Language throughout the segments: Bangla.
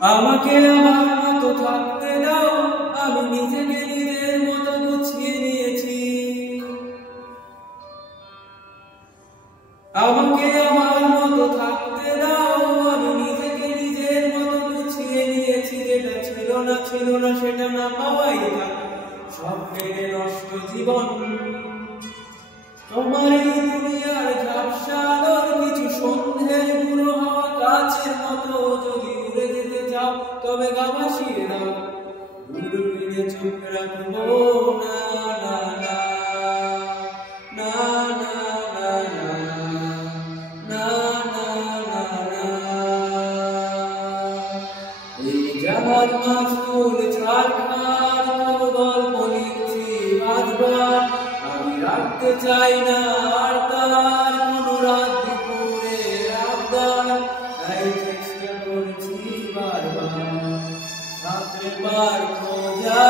আমাকে আমার মতো থাকতে দাও, আমি নিজেকে নিজের মতো গুছিয়ে নিয়েছি। আমাকে আমার মতো থাকতে দাও, আমি নিজেকে নিজের মতো গুছিয়ে নিয়েছি। যেটা ছিল না সেটা না পাওয়াই সব ফেলে নষ্ট জীবন। তোমার এই দুনিয়ার ঝাপসা আলোর কিছু সন্ধ্যের পুরো হওয়া কাছের মতো। যদি উড়ে যেতে চাও তবে গা ভাসিয়ে দাও, দূরবীনে চোখ রাখবো না। না না না না না না না না। এই জাহাজ মাছগুল ছাড়খার তবু গল্প লিখছি বাজবার। আমি রাখতে চাই না আর তার কোনো রাত দুপুরে আবদার। তাই চেষ্টা করছি বারবার রাত্রে পার খোঁজা।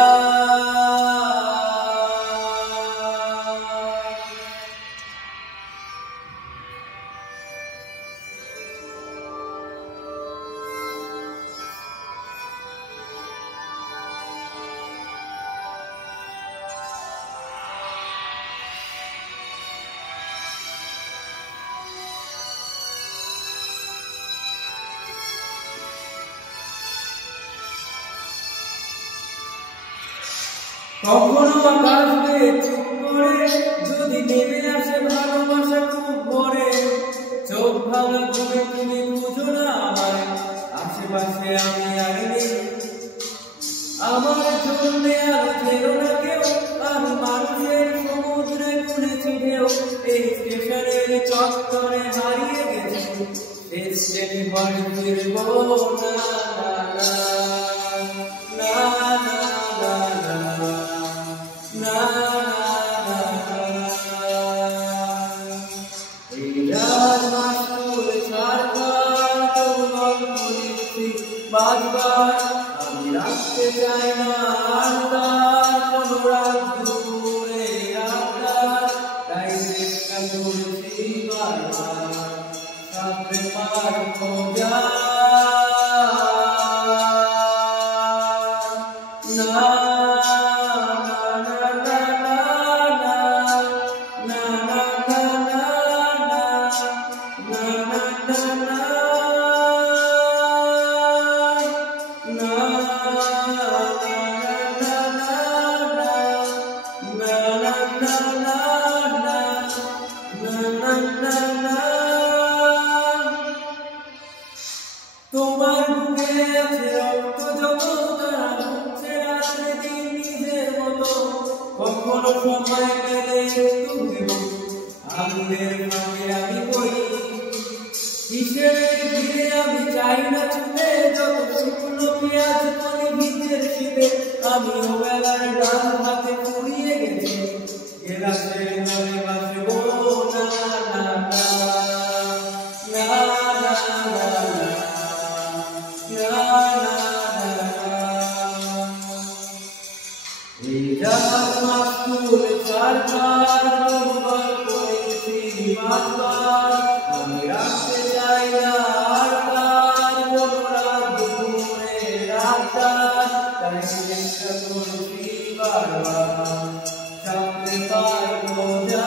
কখনো আকাশ বেয়ে চুপ করে যদি নেমে আসে ভালোবাসা খুব ভরে। চোখ ভাঙা ঘুমে তুমি বুঝো না আমায়, আশেপাশে আমি আর নেই। আমার জন্যে আলো ছেড়ো না কেউ, আমি মানুষের সমুদ্রে তুলেছি ঢেউ। এই স্টেশনের চত্বরে হারিয়ে গেছি, স্টেশনে ভরে ফিরবো না। আমি রাখতে চাই না আর তার কোনো রাত দুপুরে আবদার। তাই চেষ্টা করছি বারবার রাত্রে পার খোঁজা। না তোমার বুকে আছে রক্ত যত, তারা হচ্ছে রাত্রে দিন নিজের মতো। কখনো সময় পেলে একটু দেব, আগুনের ফাঁকে আমি কই হিসেবে ঘিরে। আমি চাই না ছুটে যত শুকনো পেঁয়াজ করি ভিতের শীতে। আমি ওবেলার ডাল হাতে পুড়িয়ে গেছি, গেলাসের জলে বাঁচবো না। এই জাহাজ মাছগুল ছাড়খার তবু গল্প লিখছি বারবার। আমি রাখতে চাই না আর তার কোনো রাত দুপুরে আবদার। তাই চেষ্টা করছি বারবার সামনে পার খোঁজা।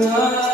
No.